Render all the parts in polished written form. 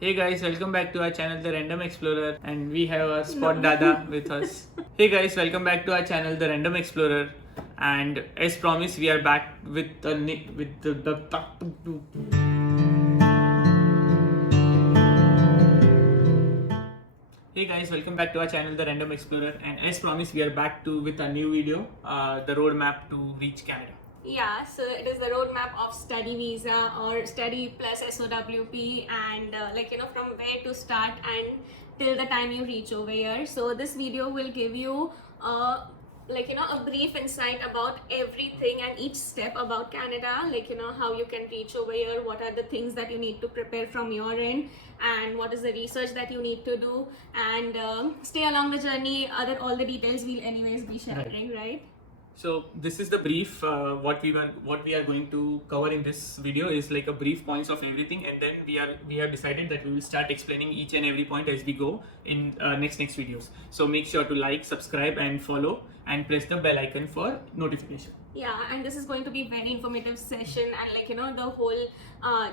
Hey guys, welcome back to our channel The Random Explorer, and we have our Spot Dada with us. Hey guys, welcome back to our channel The Random Explorer, and as promised we are back with Hey guys, welcome back to our channel The Random Explorer, and as promised we are back with a new video, the roadmap to reach Canada. Yeah, so it is the roadmap of study visa or study plus SOWP, and from where to start and till the time you reach over here. So this video will give you a brief insight about everything and each step about Canada, how you can reach over here, what are the things that you need to prepare from your end, and what is the research that you need to do, and stay along the journey. All the details we'll anyways be sharing, right? So this is the brief. What we are going to cover in this video is like a brief points of everything, and then we have decided that we will start explaining each and every point as we go in next videos. So make sure to like, subscribe, and follow, and press the bell icon for notification. Yeah, and this is going to be very informative session, and the whole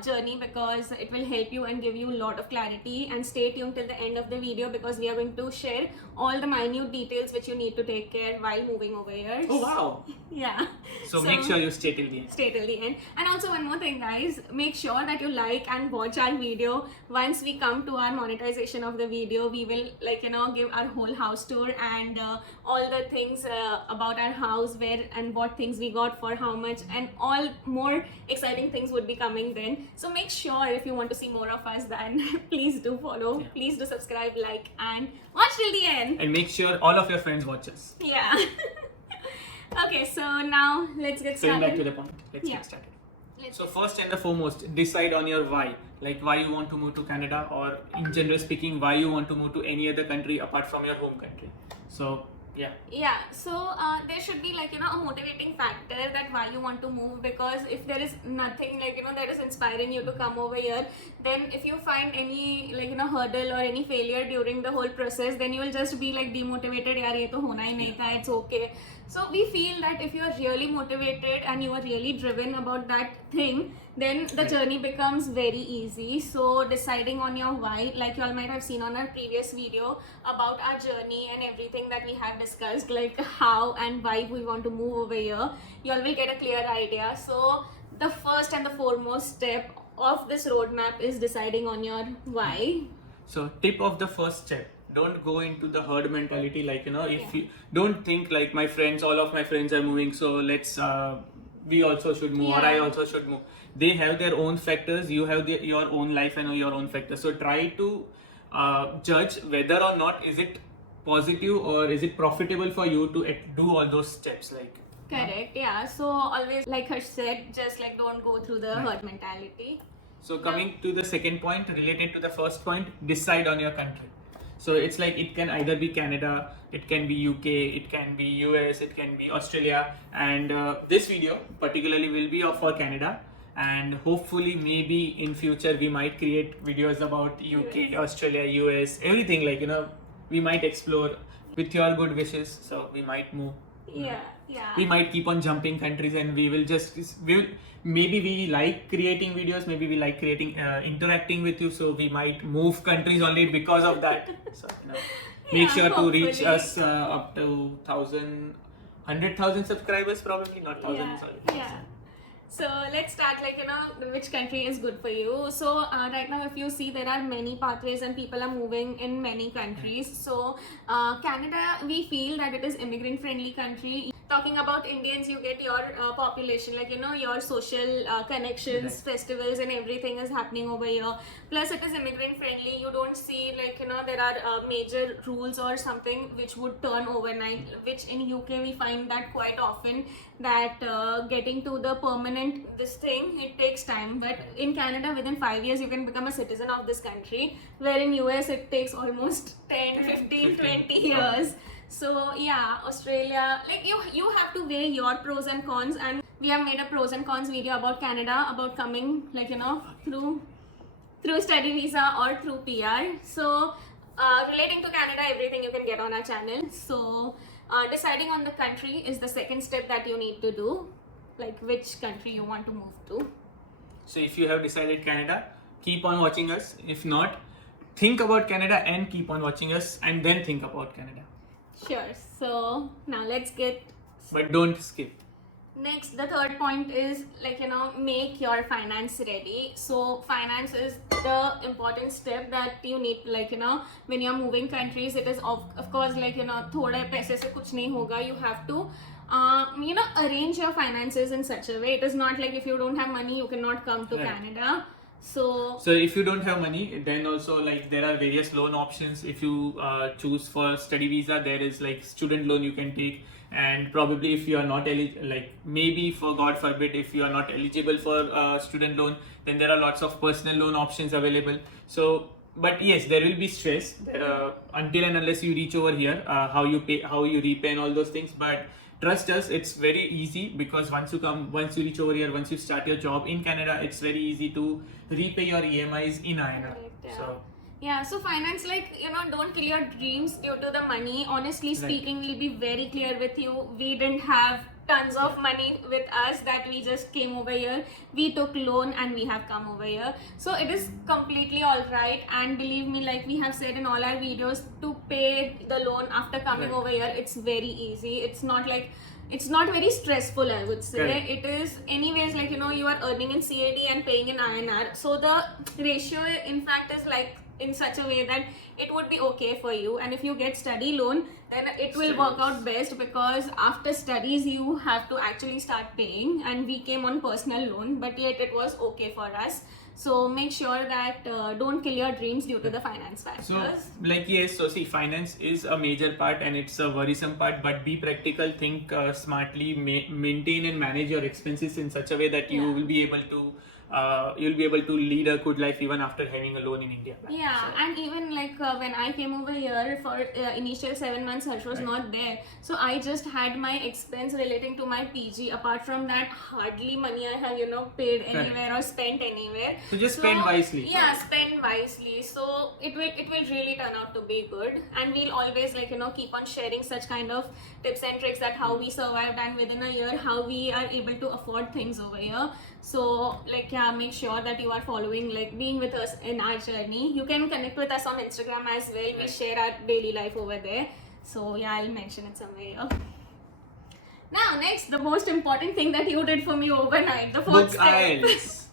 journey, because it will help you and give you a lot of clarity. And stay tuned till the end of the video, because we are going to share all the minute details which you need to take care while moving over here. Oh wow! Yeah. So make sure you stay till the end. Stay till the end. And also one more thing, guys, make sure that you like and watch our video. Once we come to our monetization of the video, we will give our whole house tour and all the things about our house, where and what things we got for how much, and all more exciting things would be coming then. So make sure, if you want to see more of us, then please do follow, please do subscribe, like, and watch till the end. And make sure all of your friends watch us. Yeah. Okay, so now let's get started. Going back to the point, let's get started. So first and the foremost, decide on your why. Like why you want to move to Canada, or in general speaking, why you want to move to any other country apart from your home country. So yeah, so there should be a motivating factor that why you want to move, because if there is nothing that is inspiring you to come over here, then if you find any hurdle or any failure during the whole process, then you will just be demotivated. Yaar, ye to hona hi nahi tha, it's okay. So we feel that if you are really motivated and you are really driven about that thing, then the journey becomes very easy. So deciding on your why, like you all might have seen on our previous video about our journey and everything that we have discussed, like how and why we want to move over here, you all will get a clear idea. So the first and the foremost step of this roadmap is deciding on your why. So tip of the first step, don't go into the herd mentality, if you don't think like all of my friends are moving, so let's we also should move, or I also should move. They have their own factors, you have your own life and your own factors. So try to judge whether or not is it positive or is it profitable for you to do all those steps. Correct, yeah. So always, like Harsh said, just don't go through the herd mentality. So coming to the second point related to the first point, decide on your country. So it's it can either be Canada, it can be UK, it can be US, it can be Australia, and this video particularly will be for Canada, and hopefully maybe in future we might create videos about UK, Australia, US, everything, we might explore with your good wishes. So we might move. Yeah. We might keep on jumping countries, and maybe we like creating videos, maybe we like creating interacting with you, so we might move countries only because of that. So make sure to reach us up to 100,000 subscribers, probably not thousands. Yeah. So let's start which country is good for you. So right now, if you see, there are many pathways and people are moving in many countries. So Canada, we feel that it is immigrant friendly country. Talking about Indians, you get your population, your social connections, festivals and everything is happening over here. Plus it is immigrant friendly. You don't see there are major rules or something which would turn overnight, which in UK we find that quite often, that getting to the permanent it takes time. But in Canada, within 5 years you can become a citizen of this country, where in US it takes almost 10, 15, 20 years. So yeah, Australia, you have to weigh your pros and cons, and we have made a pros and cons video about Canada, about coming through study visa or through PR. So relating to Canada, everything you can get on our channel. So deciding on the country is the second step that you need to do, which country you want to move to. So if you have decided Canada, keep on watching us. If not, think about Canada and keep on watching us, and then think about Canada. Sure. So now let's get But don't skip. next. The third point is like, you know, make your finance ready. So finance is the important step that you need, like, you know, when you're moving countries. It is of course, like, you know, थोड़े पैसे से कुछ नहीं होगा. You have to you know, arrange your finances in such a way. It is not like if you don't have money you cannot come to Right. Canada. So If you don't have money, then also like there are various loan options. If you choose for study visa, there is like student loan you can take, and probably if you are not like maybe for God forbid if you are not eligible for student loan, then there are lots of personal loan options available. So but yes, there will be stress until and unless you reach over here, how you pay, how you repay, and all those things. But trust us, it's very easy, because once you reach over here, once you start your job in Canada, it's very easy to repay your EMIs in INR. Correct, yeah. So yeah, so finance, like, you know, don't kill your dreams due to the money. Honestly speaking, we'll be very clear with you. We didn't have tons of money with us that we just came over here. We took loan and we have come over here. So it is completely all right. And believe me, like we have said in all our videos, to pay the loan after coming Right. over here, it's very easy. It's not like, it's not very stressful, I would say. Correct. It is anyways, like, you know, you are earning in CAD and paying in INR, so the ratio in fact is like in such a way that it would be okay for you. And if you get study loan, then it will work out best, because after studies you have to actually start paying, and we came on personal loan, but yet it was okay for us. So make sure that don't kill your dreams due to the finance factors. So, like, yes, so see, finance is a major part and it's a worrisome part, but be practical, think smartly, maintain and manage your expenses in such a way that you Yeah. will be able to you'll be able to lead a good life even after having a loan in India. Yeah, So, and even like when I came over here for initial 7 months, Harsh was Right. not there. So I just had my expense relating to my PG. Apart from that, hardly money I have, you know, paid Correct. anywhere or spent anywhere. So just spend wisely. Yeah, spend wisely. So it will really turn out to be good. And we'll always, like, you know, keep on sharing such kind of tips and tricks, that how we survived, and within a year how we are able to afford things over here. So like, yeah, make sure that you are following, like being with us in our journey. You can connect with us on Instagram as well. We Right. share our daily life over there. So yeah, I'll mention it somewhere here. Now next, the most important thing that you did for me overnight, the fourth book step. IELTS.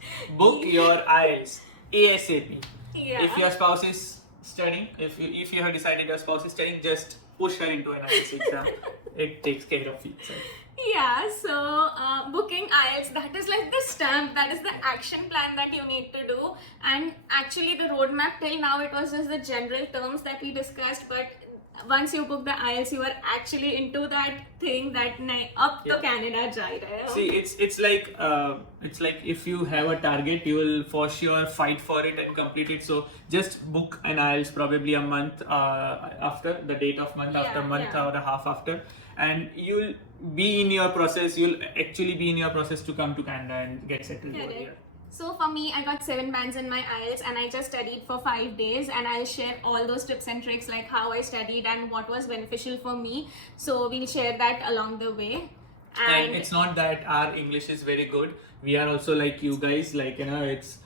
Book your IELTS ASAP. Yeah. If your spouse is studying, if you have decided your spouse is studying, just push her into an IELTS exam. It takes care of itself. Yeah, so booking IELTS, that is like the stamp, that is the action plan that you need to do. And actually the roadmap till now, it was just the general terms that we discussed, but once you book the IELTS, you are actually into that thing that up to Yeah. Canada jai rahe ho. See, it's like if you have a target, you will for sure fight for it and complete it. So just book an IELTS probably a month after the date of month, after Yeah, month yeah. or a half after, and you'll be in your process. You'll actually be in your process to come to Canada and get settled over Correct. here. So for me, I got 7 bands in my IELTS, and I just studied for 5 days, and I'll share all those tips and tricks, like how I studied and what was beneficial for me. So we'll share that along the way. And it's not that our English is very good. We are also like you guys, like, you know, it's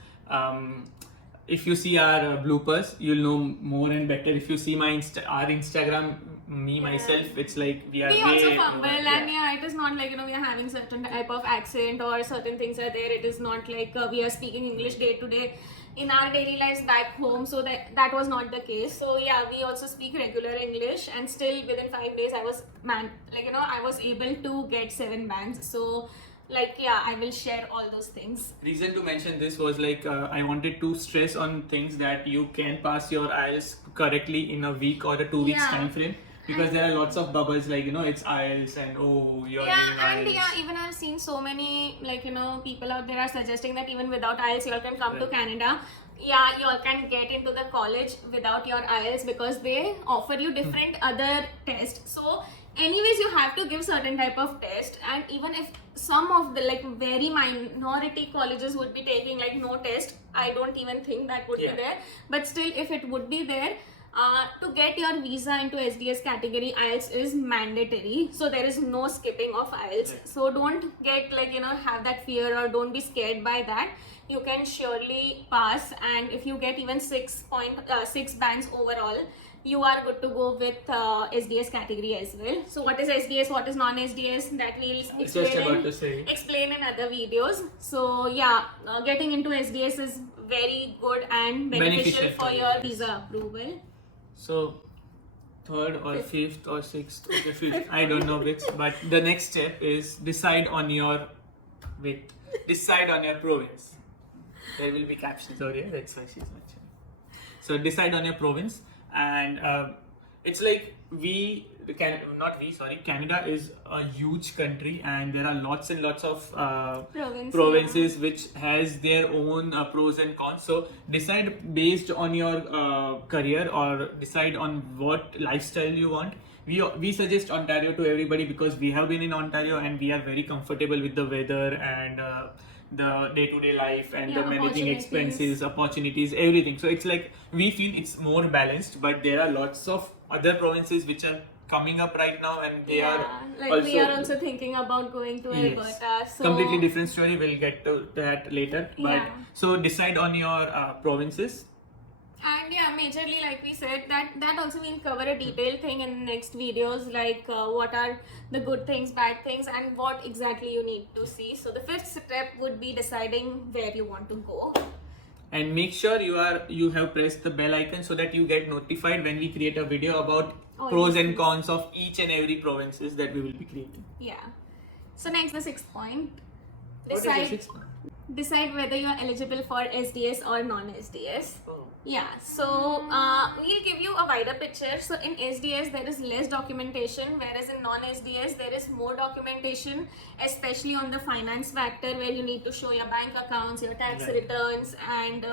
if you see our bloopers, you'll know more and better. If you see my our Instagram, myself, it's like we are we way also fumble, over, and yeah, it is not like, you know, we are having certain type of accent or certain things are there. It is not like we are speaking English day to day in our daily lives back home. So that was not the case. So yeah, we also speak regular English, and still within 5 days I was I was able to get 7 bands. So like, yeah, I will share all those things. Reason to mention this was like I wanted to stress on things that you can pass your IELTS correctly in a week or a 2 weeks Yeah. time frame, because there are lots of bubbles, like, you know, it's IELTS and oh, you're Yeah, doing and IELTS. yeah, even I've seen so many, like, you know, people out there are suggesting that even without IELTS you all can come to Right. Canada. Yeah, you all can get into the college without your IELTS, because they offer you different other tests. So anyways, you have to give certain type of test, and even if some of the, like, very minority colleges would be taking like no test, I don't even think that would Yeah. be there. But still, if it would be there, to get your visa into SDS category, IELTS is mandatory. So there is no skipping of IELTS. Right. So don't get, like, you know, have that fear, or don't be scared by that. you can surely pass. And if you get even 6 bands overall, you are good to go with SDS category as well. So what is SDS, what is non-SDS, that we'll Just about to say. explain in other videos. So yeah, getting into SDS is very good and beneficial for your visa approval. So third or fifth or sixth, okay, fifth, I don't know which, but the next step is decide on your province. There will be captions over here, that's why she's mentioning. So decide on your province, and it's like Canada is a huge country, and there are lots and lots of provinces which has their own pros and cons. So decide based on your career, or decide on what lifestyle you want. We suggest Ontario to everybody because we have been in Ontario and we are very comfortable with the weather and the day-to-day life and the managing expenses, opportunities, everything. So it's like we feel it's more balanced, but there are lots of other provinces which are coming up right now, and they are like also, we are also thinking about going to Alberta. So completely different story. We'll get to that later. But so decide on your provinces. And yeah, majorly like we said, that also we'll cover a detailed thing in the next videos, like what are the good things, bad things, and what exactly you need to see. So the fifth step would be deciding where you want to go. And make sure you have pressed the bell icon so that you get notified when we create a video about pros and cons of each and every provinces that we will be creating. Yeah. So next, the sixth point. What is the sixth point? Decide whether you are eligible for SDS or non-SDS. Yeah, so we'll give you a wider picture. So in SDS there is less documentation, whereas in non-SDS there is more documentation, especially on the finance factor, where you need to show your bank accounts, your tax returns, and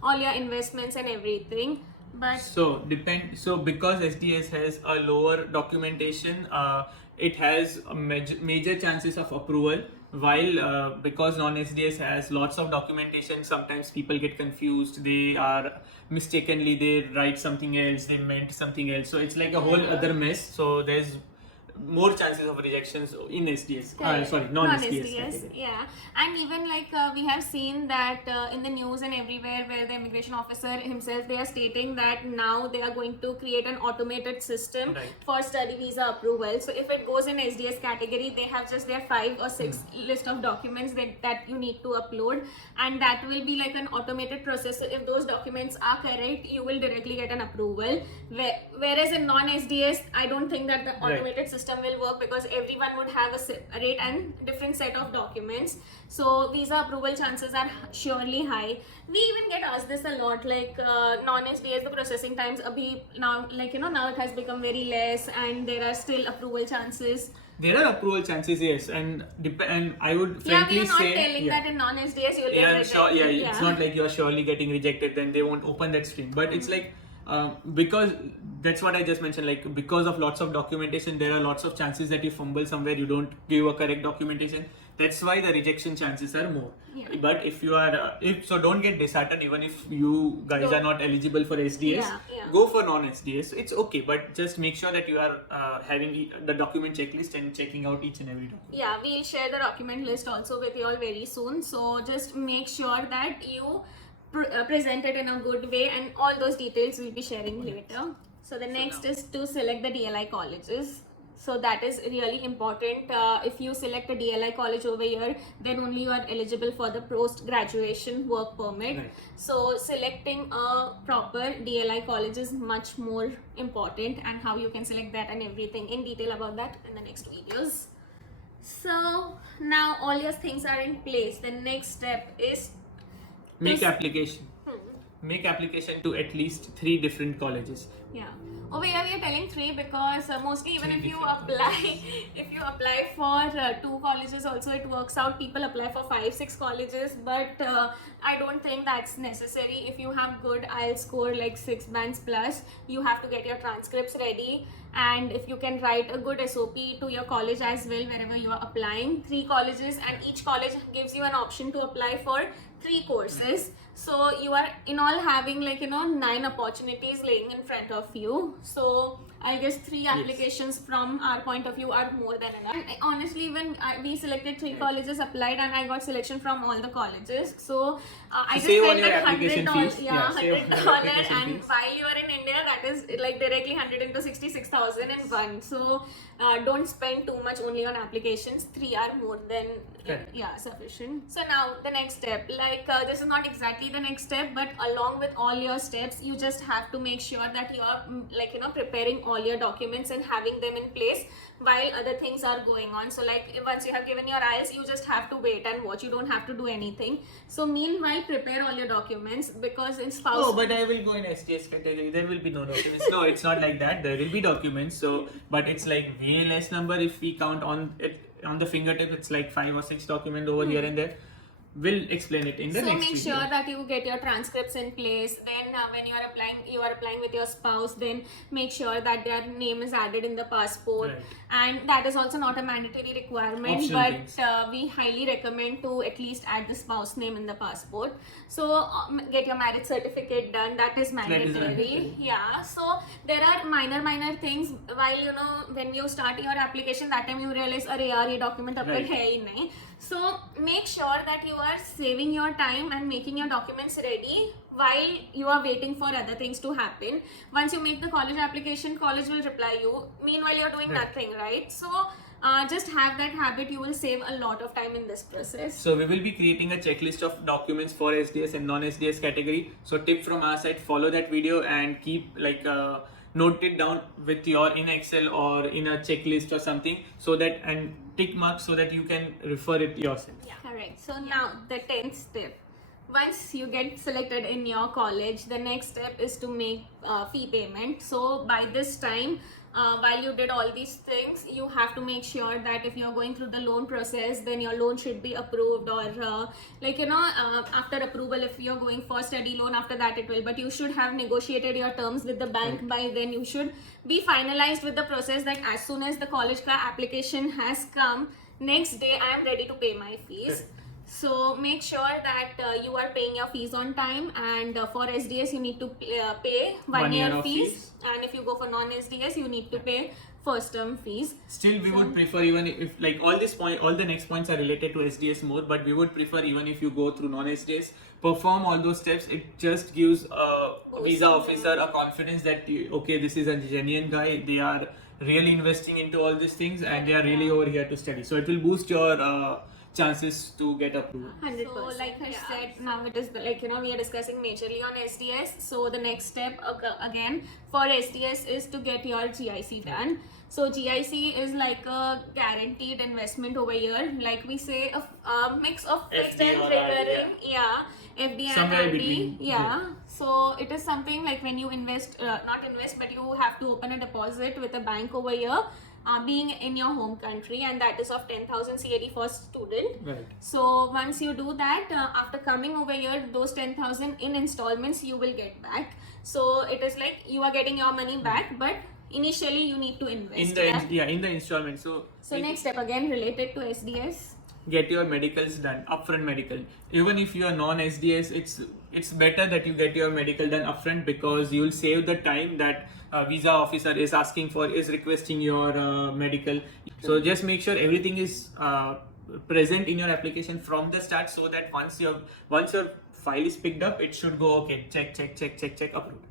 all your investments and everything. But so because SDS has a lower documentation, it has a major chances of approval. While because non-SDS has lots of documentation, sometimes people get confused. They write something else, they meant something else. So it's like a whole other mess. So there's more chances of rejections in SDS. Non-SDS. Yeah, and even like we have seen that in the news and everywhere, where the immigration officer himself, they are stating that now they are going to create an automated system for study visa approval. So if it goes in SDS category, they have just their 5 or 6 list of documents that you need to upload, and that will be like an automated process. So if those documents are correct, you will directly get an approval. Whereas in non-SDS, I don't think that the automated system will work, because everyone would have a separate and different set of documents. So visa approval chances are surely high. We even get asked this a lot, like non-SDS, the processing times now it has become very less, and there are still approval chances. There are approval chances, yes, and I would frankly we are not say telling that in non-SDS you'll get rejected. It's not like you're surely getting rejected, then they won't open that stream. But it's like because that's what I just mentioned, like because of lots of documentation, there are lots of chances that you fumble somewhere, you don't give a correct documentation. That's why the rejection chances are more. But if you are so don't get disheartened even if you guys are not eligible for SDS. Go for non-SDS. It's okay, but just make sure that you are having the document checklist and checking out each and every document. Yeah, we'll share the document list also with you all very soon. So just make sure that you present it in a good way, and all those details we'll be sharing later. So the next is to select the DLI colleges. So that is really important. If you select a DLI college over here, then only you are eligible for the post-graduation work permit. So selecting a proper DLI college is much more important, and how you can select that and everything in detail about that in the next videos. So now all your things are in place. The next step is make application. Make application to at least 3 different colleges. Yeah. Over here we are telling 3 because mostly even if you apply for 2 colleges also, it works out. People apply for 5-6 colleges, but I don't think that's necessary. If you have good IELTS score like 6 bands plus, you have to get your transcripts ready, and if you can write a good SOP to your college as well wherever you are applying. 3 colleges, and each college gives you an option to apply for 3 courses. So you are in all having 9 opportunities laying in front of you. So I guess 3 applications from our point of view are more than enough. And honestly, when we selected 3 colleges, applied, and I got selection from all the colleges. So I just save on felt your that application $100, fees. yeah, Save on your $100, application and fees. while you are in India, that is like directly 100 into 66,000 in one. So don't spend too much only on applications. 3 are more than Correct. sufficient. So now the next step, this is not exactly the next step, but along with all your steps, you just have to make sure that you are preparing all your documents and having them in place while other things are going on. So once you have given your IELTS, you just have to wait and watch. You don't have to do anything. So meanwhile, prepare all your documents, because in spouse. Oh, but I will go in SDS category. There will be no documents. No, it's not like that. There will be documents. So, but it's like way less number if we count on it on the fingertip. It's like 5 or 6 documents over here and there. We'll explain it in the So next make video. sure that you get your transcripts in place. Then when you are applying with your spouse, then make sure that their name is added in the passport. Right. And that is also not a mandatory requirement, Optional but things. we highly recommend to at least add the spouse name in the passport. So get your marriage certificate done. That is mandatory. mandatory. Yeah. So there are minor things. While when you start your application, that time you realize, अरे यार ये document अब तक Right. है ही नहीं. So make sure that you are saving your time and making your documents ready while you are waiting for other things to happen. Once you make the college application, college will reply you. Meanwhile, you're doing Right. nothing, right? So just have that habit. You will save a lot of time in this process. So we will be creating a checklist of documents for SDS and non-SDS category. So tip from our side, follow that video and keep note it down with your in Excel or in a checklist or something, so that and tick mark so that you can refer it yourself. Yeah, correct. So now the 10th step. Once you get selected in your college, the next step is to make fee payment. So by this time, while you did all these things, you have to make sure that if you're going through the loan process, then your loan should be approved, or after approval, if you're going for study loan, after that it will, but you should have negotiated your terms with the bank. By then you should be finalized with the process that as soon as the college ka application has come, next day I am ready to pay my fees. So make sure that you are paying your fees on time, and for SDS you need to pay 1 year of fees, and if you go for non-SDS you need to pay first term fees. Still, we would prefer, even if all the next points are related to SDS more, but we would prefer even if you go through non-SDS, perform all those steps. It just gives a visa officer a confidence that okay, this is a genuine guy. They are really investing into all these things and they are really over here to study. So it will boost your chances to get approved. 100%. So like I said, now it is we are discussing majorly on SDS. So the next step again for SDS is to get your GIC done. So GIC is like a guaranteed investment over here. Like we say, a mix of fixed and recurring. FD Somewhere and RD. between, So it is something like when you invest, not invest, but you have to open a deposit with a bank over here. Being in your home country, and that is of 10,000 CAD for student. Right. So once you do that, after coming over here, those 10,000 in installments you will get back. So it is like you are getting your money back, but initially you need to invest. In the installment. So Next step again related to SDS. Get your medicals done, upfront medical. Even if you are non-SDS, it's better that you get your medical done upfront, because you'll save the time that visa officer is requesting your medical. So just make sure everything is present in your application from the start, so that once your file is picked up, it should go okay, check, approved.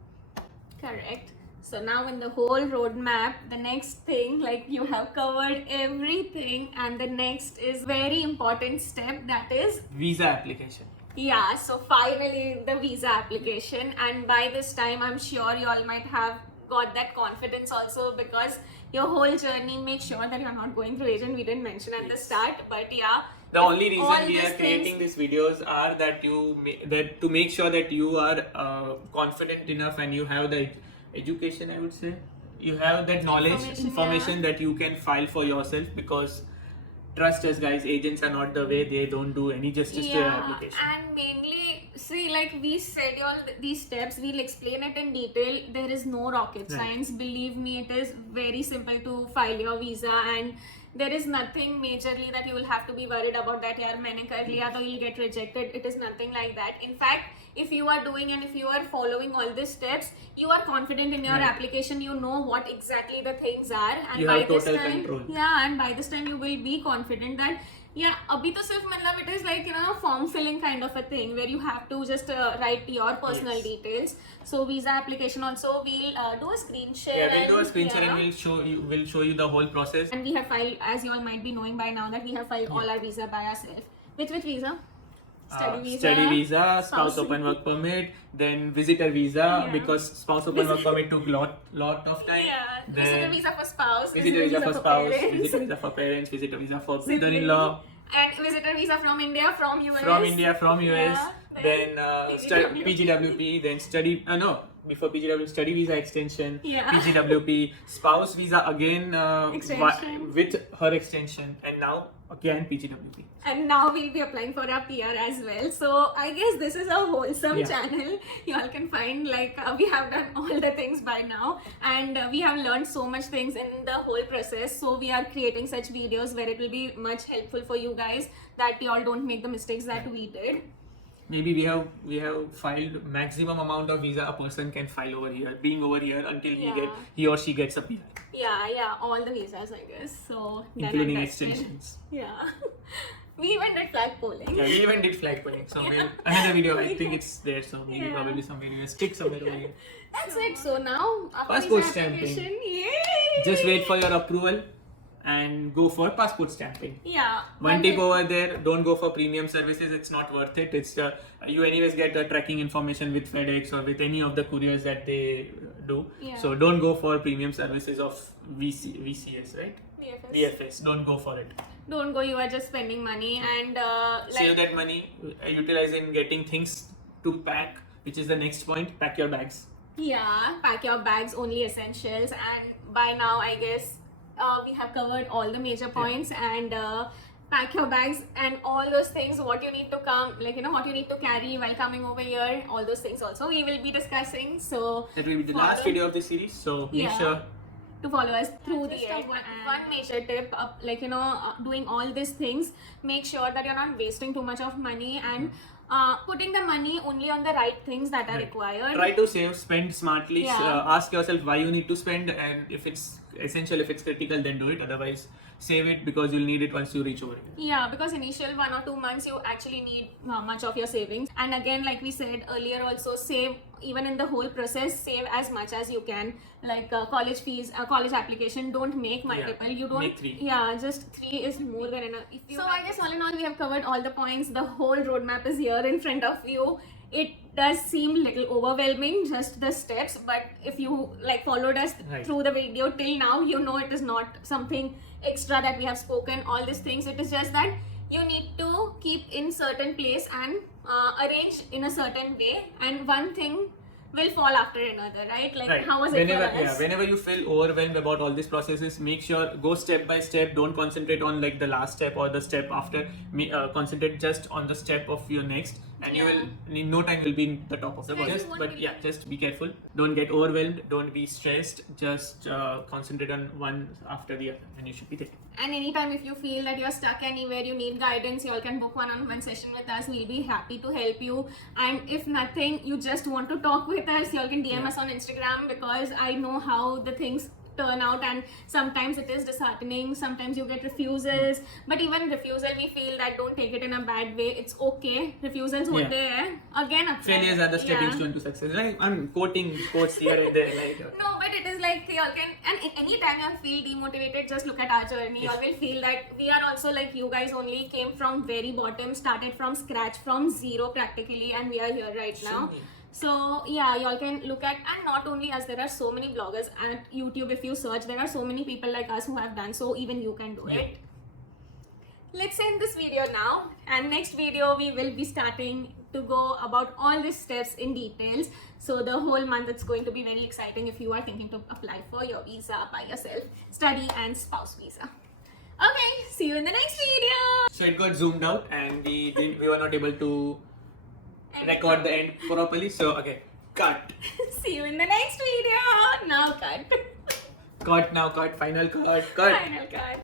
Correct. So now in the whole roadmap, the next thing, like you have covered everything, and the next is very important step, that is Visa application. Yeah, so finally the visa application, and by this time I'm sure you all might have got that confidence also, because your whole journey, make sure that you're not going through agent. We didn't mention at the start, but the only reason all we are these creating these videos are that to make sure that you are confident enough and you have the education, I would say, you have that knowledge, information that you can file for yourself, because trust us guys, agents are not the way. They don't do any justice to your application. And mainly, see, like we said, all these steps, we'll explain it in detail. There is no rocket science. Believe me, it is very simple to file your visa, and there is nothing majorly that you will have to be worried about that yaar maine kar liya to you'll get rejected. It is nothing like that. In fact, if you are doing and if you are following all these steps, you are confident in your application, you know what exactly the things are, and you by have this total time control. and by this time you will be confident that abhi to sirf matlab it is like form filling kind of a thing where you have to just write your personal details. So visa application also we'll do a screen share. Yeah, we'll do a screen share and we'll show you the whole process. And we have filed, as you all might be knowing by now, that we have filed all our visa by ourselves. Which visa? Study visa, spouse open work permit, then visitor visa because spouse open work permit took lot of time. Then visitor visa for spouse, visitor visa for spouse, parents. visitor visa for parents, visitor visa for brother-in-law, and visitor visa from India, from US. From US. Then PGWP. PGWP, then before PGWP, study visa extension, Yeah. PGWP, spouse visa again Extension. with her extension, and now again PGWP. And now we'll be applying for our PR as well. So I guess this is a wholesome channel. You all can find we have done all the things by now, and we have learned so much things in the whole process. So we are creating such videos where it will be much helpful for you guys, that you all don't make the mistakes that we did. Maybe we have filed maximum amount of visa a person can file over here, being over here until he or she gets a PR. Yeah, all the visas, I guess. So including then I tested. extensions. Yeah. We even did flag polling. Yeah, we even did flag polling. So another video, I think it's there. So maybe probably somewhere you stick somewhere over here. That's it. So now Passport visa stamping. application, yay! Just wait for your approval and go for passport stamping. Yeah. One tip over there: don't go for premium services. It's not worth it. It's you anyways get the tracking information with FedEx or with any of the couriers that they do. Yeah. So don't go for premium services of VCS, right? VFS. Don't go for it. Don't go. You are just spending money and save that money. Utilize in getting things to pack, which is the next point. Pack your bags. Yeah, pack your bags, only essentials. And by now, I guess we have covered all the major points. And pack your bags and all those things. What you need to what you need to carry while coming over here. All those things also we will be discussing. So that will be the last video of this series. So make sure to follow us through the end. One major tip, doing all these things, make sure that you're not wasting too much of money and putting the money only on the right things that are required. Try to save, spend smartly. Yeah. Ask yourself why you need to spend, and if it's essential, if it's critical, then do it. Otherwise, save it because you'll need it once you reach over here. Yeah, because initial 1 or 2 months you actually need much of your savings. And again, like we said earlier, also save even in the whole process. Save as much as you can. Like college fees, college application. Don't make multiple. You don't make 3. Yeah, just 3 is more than enough. So I guess all in all, we have covered all the points. The whole roadmap is here in front of you. It does seem little overwhelming, just the steps, but if you followed us through the video till now, you know it is not something extra that we have spoken, all these things. It is just that you need to keep in certain place and arrange in a certain way, and one thing will fall after another, right? How was it for us? Yeah, whenever you feel overwhelmed about all these processes, make sure go step by step. Don't concentrate on the last step or the step after. Concentrate just on the step of your next, and you will in no time will be in the top of the process. Just be careful. Don't get overwhelmed. Don't be stressed. Just concentrate on one after the other, and you should be there. And anytime if you feel that you're stuck anywhere, you need guidance, you all can book one-on-one session with us. We'll be happy to help you. And if nothing, you just want to talk with us, you all can DM us on Instagram, because I know how the things turn out, and sometimes it is disheartening, sometimes you get refusals, but even refusal, we feel that don't take it in a bad way. It's okay. Refusals hote hain. Again, failures are the stepping stone to success, right? I'm quoting quotes here and there. No, but it is you all can, and anytime you feel demotivated, just look at our journey. You all will feel that we are also like you guys, only came from very bottom, started from scratch, from zero practically, and we are here right now. So yeah, y'all can look at, and not only us, there are so many bloggers at YouTube. If you search, there are so many people like us who have done, so even you can do it. Let's end this video now, and next video we will be starting to go about all these steps in details. So the whole month it's going to be very exciting if you are thinking to apply for your visa by yourself, study and spouse visa. Okay, see you in the next video. So it got zoomed out, and we were not able to record the end properly, so okay, cut. See you in the next video. Now cut. Cut now, cut, final cut. Final cut.